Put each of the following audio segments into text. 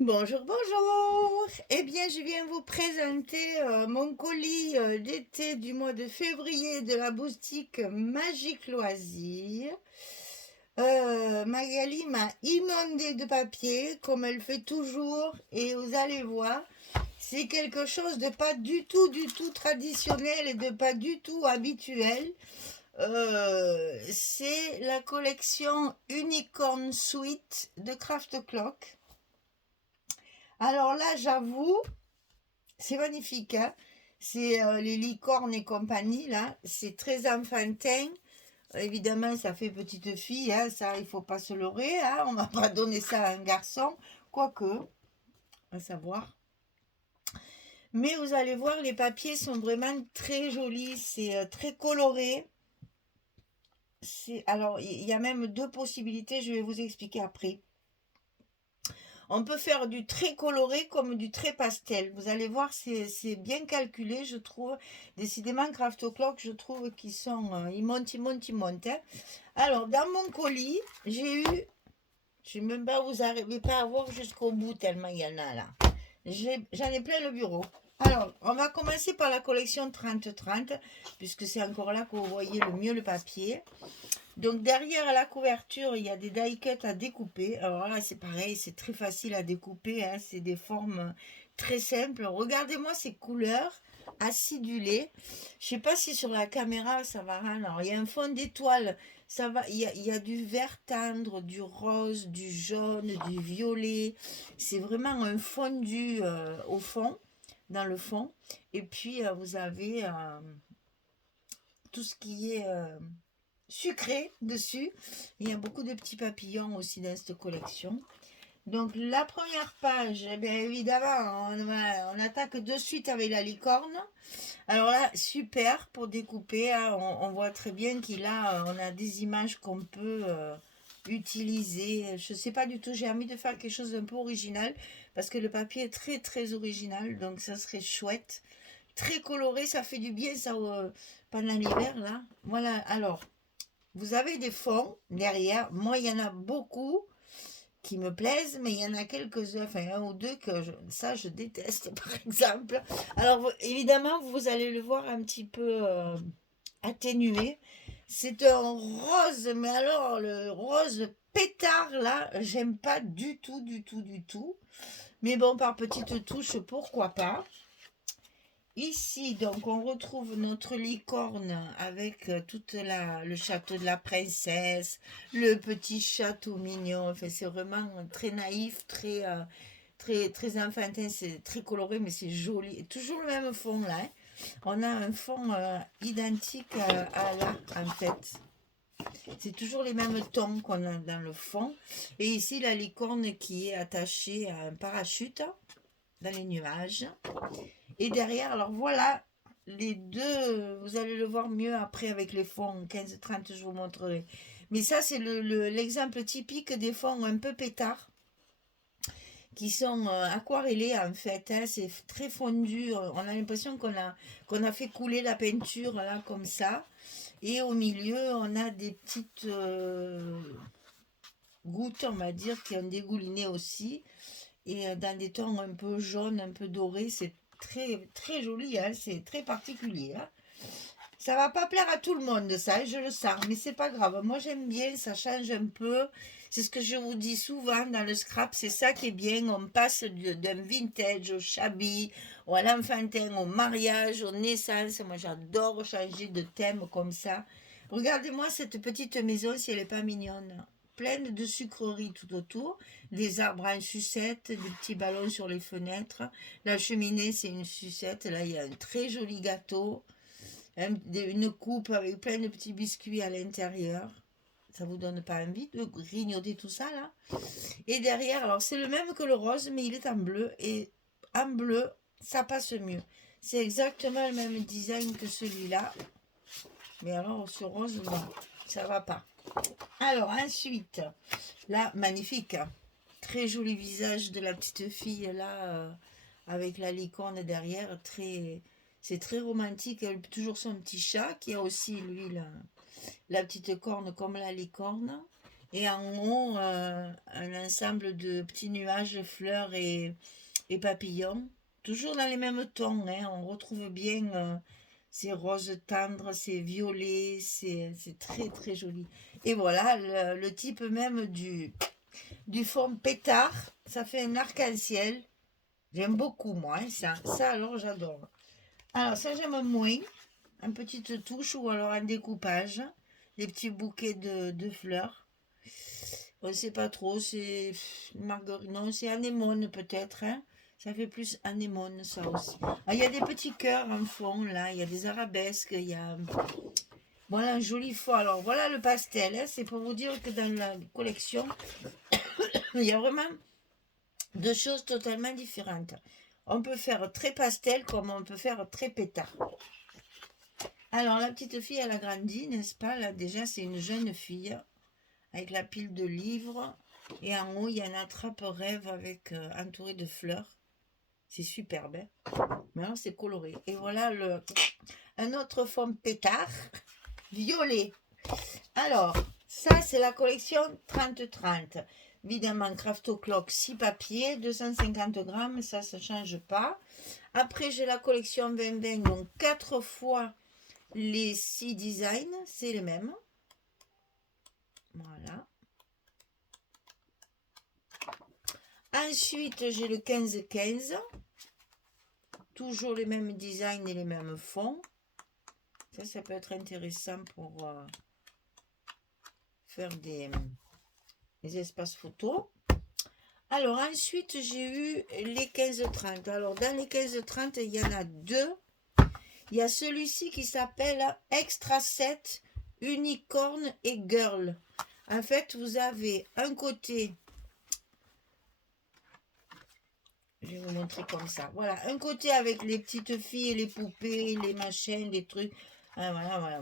Bonjour, bonjour. Eh bien, je viens vous présenter mon colis d'été du mois de février de la boutique Magique Loisirs. Magali m'a inondé de papier, comme elle fait toujours, et vous allez voir, c'est quelque chose de pas du tout traditionnel et de pas du tout habituel. C'est la collection Unicorn Suite de Craft Clock. Alors là, j'avoue, c'est magnifique, hein. C'est les licornes et compagnie, là. C'est très enfantin. Évidemment, ça fait petite fille, hein. Ça, il faut pas se leurrer, hein. On va pas donner ça à un garçon. Quoique, à savoir. Mais vous allez voir, les papiers sont vraiment très jolis. C'est très coloré. Alors, il y a même deux possibilités. Je vais vous expliquer après. On peut faire du très coloré comme du très pastel. Vous allez voir, c'est bien calculé, je trouve. Décidément, Craft Clock, je trouve qu'ils sont... ils montent, ils montent, ils montent, hein. Alors, dans mon colis, j'ai eu... Je sais même pas, vous n'arrivez pas à voir jusqu'au bout tellement il y en a là. J'en ai plein le bureau. Alors, on va commencer par la collection 30-30, puisque c'est encore là que vous voyez le mieux le papier. Donc derrière la couverture, il y a des die cuts à découper. Alors là, c'est pareil, c'est très facile à découper, hein. C'est des formes très simples. Regardez-moi ces couleurs acidulées. Je sais pas si sur la caméra ça va rendre. Alors il y a un fond d'étoile, ça va. Il y a du vert tendre, du rose, du jaune, du violet. C'est vraiment un fondu au fond, dans le fond. Et puis vous avez tout ce qui est sucré dessus. Il y a beaucoup de petits papillons aussi dans cette collection. Donc la première page, eh bien évidemment, on attaque de suite avec la licorne. Alors là, super pour découper, hein. On voit très bien on a des images qu'on peut utiliser. Je sais pas du tout, j'ai envie de faire quelque chose d'un peu original parce que le papier est très très original, donc ça serait chouette. Très coloré, ça fait du bien ça pendant l'hiver là. Voilà, alors vous avez des fonds derrière. Moi, il y en a beaucoup qui me plaisent, mais il y en a quelques-uns, enfin un ou deux ça je déteste par exemple. Alors évidemment, vous allez le voir un petit peu atténué. C'est un rose, mais alors le rose pétard là, j'aime pas du tout, du tout, du tout. Mais bon, par petites touches, pourquoi pas. Ici, donc, on retrouve notre licorne avec le château de la princesse, le petit château mignon. Enfin, c'est vraiment très naïf, très, très enfantin. C'est très coloré, mais c'est joli. Toujours le même fond là, hein. On a un fond identique à là, en fait. C'est toujours les mêmes tons qu'on a dans le fond. Et ici, la licorne qui est attachée à un parachute dans les nuages. Et derrière, alors voilà, les deux, vous allez le voir mieux après avec les fonds 15-30, je vous montrerai. Mais ça, c'est l'exemple typique des fonds un peu pétards, qui sont aquarellés en fait, hein. C'est très fondu, on a l'impression qu'on a fait couler la peinture là, comme ça. Et au milieu, on a des petites gouttes, on va dire, qui ont dégouliné aussi. Et dans des tons un peu jaunes, un peu dorés, c'est très très joli, hein, c'est très particulier, hein. Ça va pas plaire à tout le monde, ça, hein, je le sens, mais c'est pas grave. Moi j'aime bien, ça change un peu. C'est ce que je vous dis souvent dans le scrap, c'est ça qui est bien. On passe d'un vintage au shabby, ou à l'enfantin, au mariage, aux naissances. Moi j'adore changer de thème comme ça. Regardez-moi cette petite maison si elle est pas mignonne. Pleine de sucreries tout autour, des arbres en sucette, des petits ballons sur les fenêtres. La cheminée, c'est une sucette. Là, il y a un très joli gâteau, une coupe avec plein de petits biscuits à l'intérieur. Ça vous donne pas envie de grignoter tout ça là? Et derrière, alors c'est le même que le rose, mais il est en bleu. Et en bleu, ça passe mieux. C'est exactement le même design que celui-là. Mais alors, ce rose, non, ça va pas. Alors, ensuite, là, magnifique. Très joli visage de la petite fille, là, avec la licorne derrière. C'est très romantique. Elle a toujours son petit chat, qui a aussi, lui, la petite corne comme la licorne. Et en haut, un ensemble de petits nuages, fleurs et papillons. Toujours dans les mêmes tons, hein. On retrouve bien ces roses tendres, ces violets, c'est très très joli. Et voilà, le type même du fond pétard, ça fait un arc-en-ciel. J'aime beaucoup moi, hein, ça. Ça alors j'adore. Alors ça j'aime moins, en petite touche ou alors en découpage, des petits bouquets de fleurs. On ne sait pas trop, c'est marguerite, non, c'est anémone peut-être, hein. Ça fait plus anémone ça aussi. Ah, il y a des petits cœurs en fond là, il y a des arabesques, il y a voilà un joli fond. Alors voilà le pastel, hein. C'est pour vous dire que dans la collection, il y a vraiment deux choses totalement différentes. On peut faire très pastel comme on peut faire très pétard. Alors la petite fille elle a grandi, n'est-ce pas? Là déjà c'est une jeune fille avec la pile de livres. Et en haut, il y a une attrape-rêve avec entouré de fleurs. C'est superbe, hein. Maintenant, c'est coloré. Et voilà un autre fond pétard, violet. Alors, ça, c'est la collection 30-30. Évidemment, Crafto Clock, 6 papiers, 250 grammes, ça ne change pas. Après, j'ai la collection 20-20, donc 4 fois les 6 designs, c'est les mêmes. Voilà. Ensuite, j'ai le 15-15. Toujours les mêmes designs et les mêmes fonds. Ça peut être intéressant pour faire des espaces photos. Alors, ensuite, j'ai eu les 15-30. Alors, dans les 15-30, il y en a deux. Il y a celui-ci qui s'appelle Extra Set Unicorn et Girl. En fait, vous avez un côté... Je vais vous montrer comme ça. Voilà, un côté avec les petites filles, les poupées, les machins, les trucs. Ah,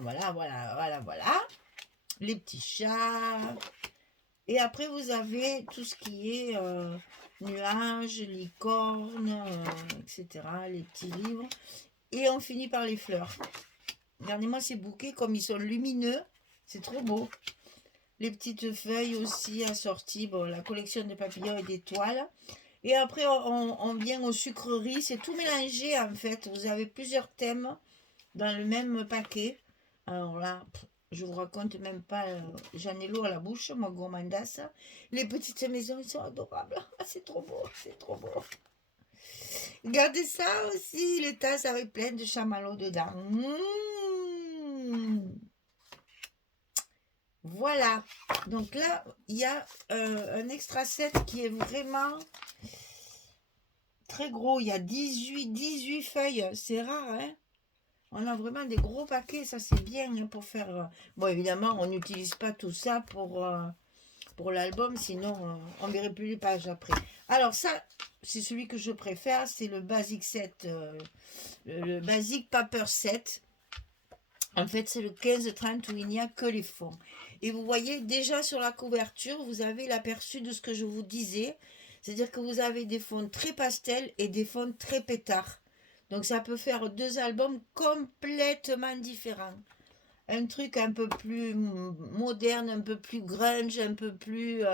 voilà. Les petits chats. Et après, vous avez tout ce qui est nuages, licornes, etc. Les petits livres. Et on finit par les fleurs. Regardez-moi ces bouquets, comme ils sont lumineux. C'est trop beau. Les petites feuilles aussi assorties. Bon, la collection de papillons et d'étoiles. Et après, on vient aux sucreries. C'est tout mélangé, en fait. Vous avez plusieurs thèmes dans le même paquet. Alors là, je vous raconte même pas. J'en ai l'eau à la bouche, moi, gourmandasse. Les petites maisons, ils sont adorables. Ah, c'est trop beau, c'est trop beau. Regardez ça aussi, les tasses avec plein de chamallows dedans. Voilà. Donc là, il y a un extra set qui est vraiment... très gros, il y a 18 feuilles, c'est rare, hein. On a vraiment des gros paquets, ça c'est bien hein, pour faire... Bon, évidemment, on n'utilise pas tout ça pour l'album, sinon on ne verrait plus les pages après. Alors ça, c'est celui que je préfère, c'est le Basic Set, le Basic Paper Set. En fait, c'est le 15-30 où il n'y a que les fonds. Et vous voyez, déjà sur la couverture, vous avez l'aperçu de ce que je vous disais. C'est-à-dire que vous avez des fonds très pastels et des fonds très pétards. Donc ça peut faire deux albums complètement différents. Un truc un peu plus moderne, un peu plus grunge, un peu plus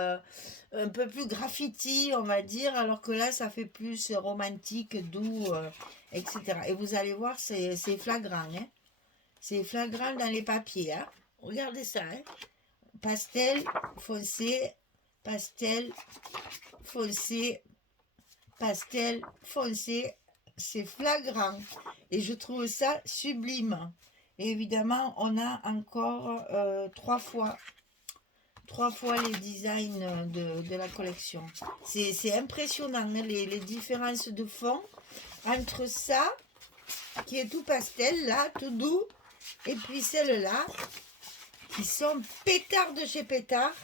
graffiti, on va dire. Alors que là, ça fait plus romantique, doux, etc. Et vous allez voir, c'est flagrant, hein. C'est flagrant dans les papiers, hein. Regardez ça, hein. Pastel, foncé, pastel, foncé, pastel, foncé. C'est flagrant. Et je trouve ça sublime. Et évidemment, on a encore trois fois les designs de la collection. C'est impressionnant, hein, les différences de fond entre ça, qui est tout pastel, là, tout doux, et puis celles-là, qui sont pétards de chez pétard.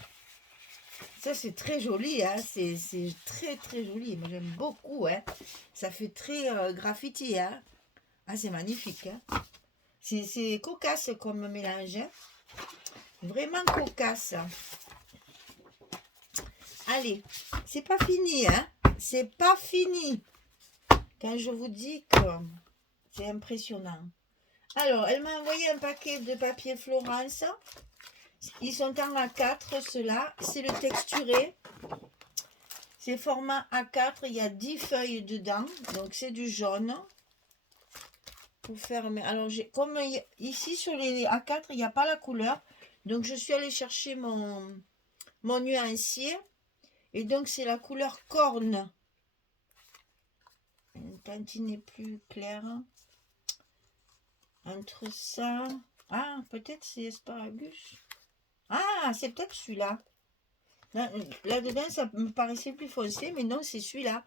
Ça, c'est très joli, hein. C'est très, très joli. Moi, j'aime beaucoup, hein. Ça fait très graffiti, hein. Ah, c'est magnifique, hein. C'est cocasse comme mélange, hein. Vraiment cocasse. Allez, c'est pas fini, hein. C'est pas fini. Quand je vous dis que c'est impressionnant. Alors, elle m'a envoyé un paquet de papier Florence. Ils sont en A4, ceux-là. C'est le texturé. C'est format A4. Il y a 10 feuilles dedans. Donc, c'est du jaune. Pour faire... Alors, comme ici, sur les A4, il n'y a pas la couleur. Donc, je suis allée chercher mon nuancier. Et donc, c'est la couleur corne. Une tantinet plus claire. Entre ça... Ah, peut-être c'est asparagus. Ah, c'est peut-être celui-là. Là-dedans, ça me paraissait plus foncé, mais non, c'est celui-là.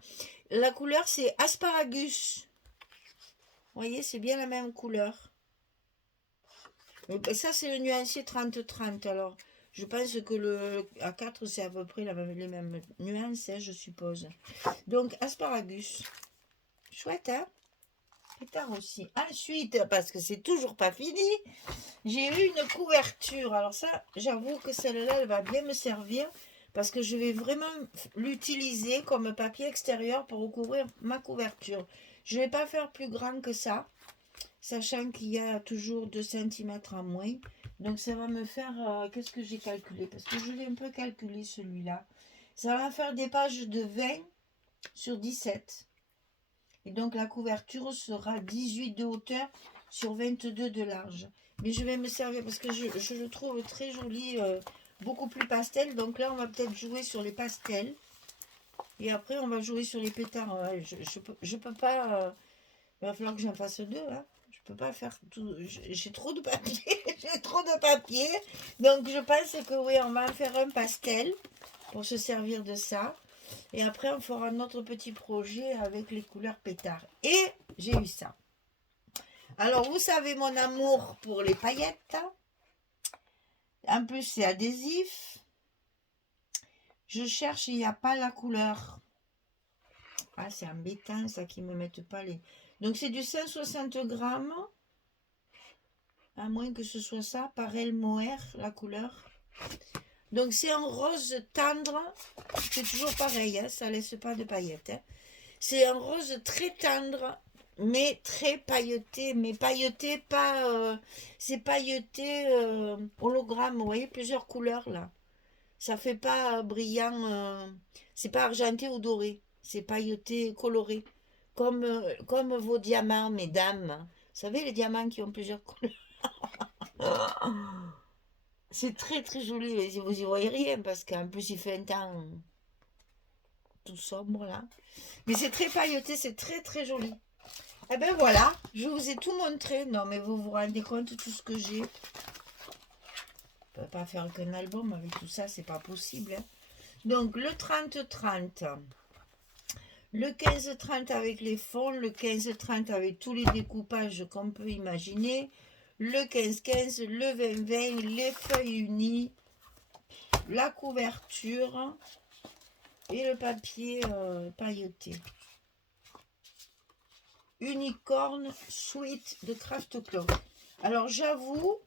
La couleur, c'est asparagus. Vous voyez, c'est bien la même couleur. Et ça, c'est le nuancier 30-30. Alors, je pense que le A4, c'est à peu près les mêmes nuances, hein, je suppose. Donc, asparagus. Chouette, hein? Pétard aussi. Ensuite, parce que c'est toujours pas fini, j'ai eu une couverture. Alors ça, j'avoue que celle-là, elle va bien me servir parce que je vais vraiment l'utiliser comme papier extérieur pour recouvrir ma couverture. Je ne vais pas faire plus grand que ça, sachant qu'il y a toujours 2 cm en moins. Donc ça va me faire... qu'est-ce que j'ai calculé? Parce que je l'ai un peu calculé celui-là. Ça va faire des pages de 20 sur 17. Et donc la couverture sera 18 de hauteur sur 22 de large. Mais je vais me servir parce que je le trouve très joli, beaucoup plus pastel. Donc là, on va peut-être jouer sur les pastels. Et après, on va jouer sur les pétards. Je peux pas... il va falloir que j'en fasse 2. Hein. Je peux pas faire tout. J'ai trop de papier. J'ai trop de papier. Donc je pense que oui, on va en faire un pastel pour se servir de ça. Et après, on fera notre petit projet avec les couleurs pétards. Et j'ai eu ça. Alors, vous savez mon amour pour les paillettes. En plus, c'est adhésif. Je cherche, il n'y a pas la couleur. Ah, c'est embêtant, ça, qu'ils ne me mettent pas les... Donc, c'est du 160 grammes. À moins que ce soit ça, par El Moher, la couleur. Donc, c'est en rose tendre. C'est toujours pareil, hein, ça ne laisse pas de paillettes. Hein. C'est un rose très tendre, mais très pailleté. Mais pailleté, pas... c'est pailleté hologramme, vous voyez, plusieurs couleurs, là. Ça fait pas brillant, c'est pas argenté ou doré. C'est pailleté, coloré. Comme vos diamants, mesdames. Vous savez, les diamants qui ont plusieurs couleurs. C'est très, très joli. Mais vous y voyez rien, parce qu'en plus, il fait un temps tout sombre, là. Mais c'est très pailleté, c'est très très joli. Et ben voilà, je vous ai tout montré. Non mais vous vous rendez compte de tout ce que j'ai. Je ne peux pas faire qu'un album avec tout ça, c'est pas possible. Hein. Donc le 30-30, le 15-30 avec les fonds, le 15-30 avec tous les découpages qu'on peut imaginer, le 15-15, le 20-20, les feuilles unies, la couverture et le papier pailleté. Unicorn Sweet de Craft Club. Alors j'avoue,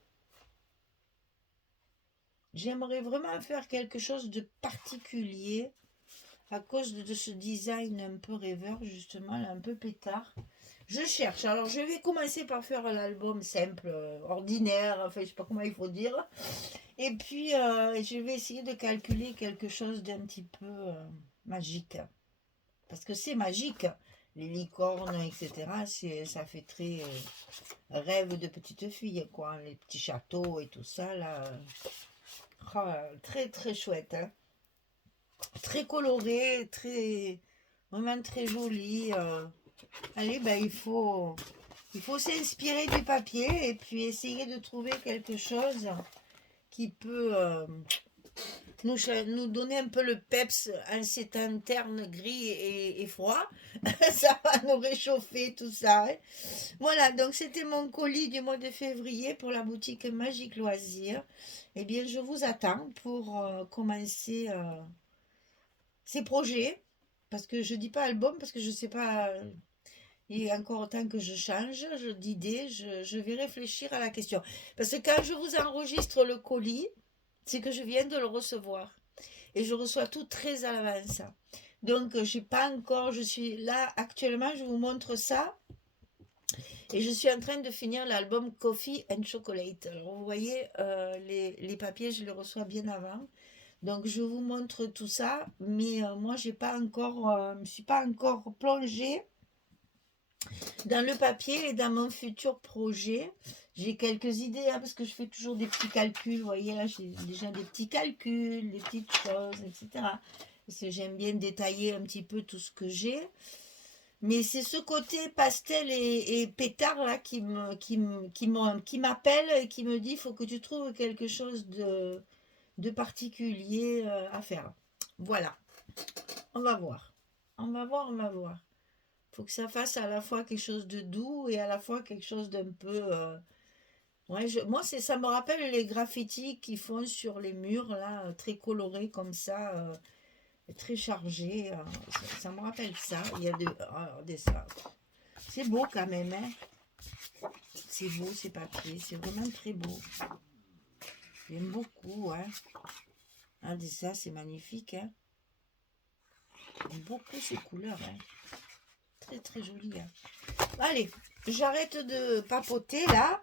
j'aimerais vraiment faire quelque chose de particulier à cause de ce design un peu rêveur, justement, là, un peu pétard. Je cherche. Alors je vais commencer par faire l'album simple, ordinaire, enfin je sais pas comment il faut dire. Et puis je vais essayer de calculer quelque chose d'un petit peu magique. Parce que c'est magique. Les licornes, etc. Ça fait très rêve de petite fille, quoi. Les petits châteaux et tout ça, là. Oh, très, très chouette. Hein. Très coloré, très, vraiment très joli. Allez, ben, il faut s'inspirer du papier et puis essayer de trouver quelque chose qui peut... nous donner un peu le peps en ces temps ternes gris et froid. Ça va nous réchauffer tout ça. Hein. Voilà, donc c'était mon colis du mois de février pour la boutique Magique Loisirs. Eh bien, je vous attends pour commencer ces projets. Parce que je dis pas album, parce que je sais pas... il est encore temps que je change d'idée. Je vais réfléchir à la question. Parce que quand je vous enregistre le colis, c'est que je viens de le recevoir. Et je reçois tout très à l'avance. Donc, je n'ai pas encore, je suis là actuellement, je vous montre ça. Et je suis en train de finir l'album Coffee and Chocolate. Alors, vous voyez, les papiers, je les reçois bien avant. Donc, je vous montre tout ça. Mais moi, j'ai pas encore, je me suis pas encore plongée dans le papier et dans mon futur projet. J'ai quelques idées, hein, parce que je fais toujours des petits calculs. Vous voyez, là, j'ai déjà des petits calculs, des petites choses, etc. Parce que j'aime bien détailler un petit peu tout ce que j'ai. Mais c'est ce côté pastel et pétard là qui m'appelle et qui me dit il faut que tu trouves quelque chose de particulier à faire. Voilà, on va voir. On va voir, on va voir. Il faut que ça fasse à la fois quelque chose de doux et à la fois quelque chose d'un peu... Ouais, moi, ça me rappelle les graffitis qu'ils font sur les murs, là, très colorés comme ça, très chargés. Ça me rappelle ça. Il y a des ça. C'est beau quand même, hein. C'est beau ces papiers, c'est vraiment très beau. J'aime beaucoup, hein. Ah, ça, c'est magnifique, hein. J'aime beaucoup ces couleurs, hein. Très, très joli, hein. Allez, j'arrête de papoter, là.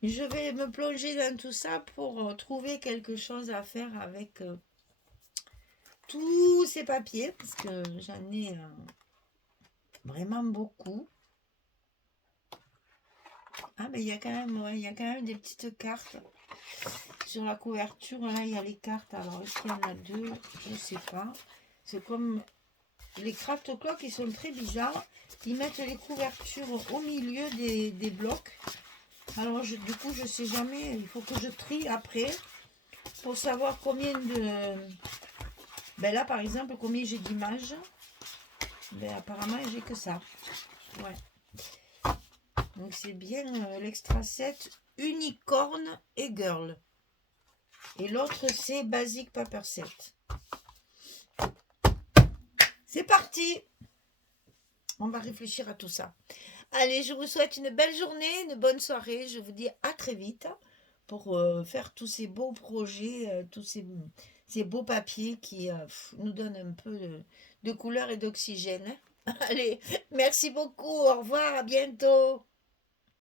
Je vais me plonger dans tout ça pour trouver quelque chose à faire avec tous ces papiers, parce que j'en ai vraiment beaucoup. Ah, mais il y a quand même, ouais, il y a quand même des petites cartes. Sur la couverture, là, il y a les cartes. Alors, est-ce qu'il y en a deux? Je ne sais pas. C'est comme les Craft Clock, ils sont très bizarres. Ils mettent les couvertures au milieu des blocs. Alors, du coup, je ne sais jamais. Il faut que je trie après pour savoir combien de... Ben là, par exemple, combien j'ai d'images. Ben, apparemment, j'ai que ça. Ouais. Donc, c'est bien l'extra set Unicorn et Girl. Et l'autre, c'est Basic Paper Set. C'est parti! On va réfléchir à tout ça. Allez, je vous souhaite une belle journée, une bonne soirée. Je vous dis à très vite pour faire tous ces beaux projets, tous ces beaux papiers qui nous donnent un peu de couleur et d'oxygène. Allez, merci beaucoup. Au revoir, à bientôt.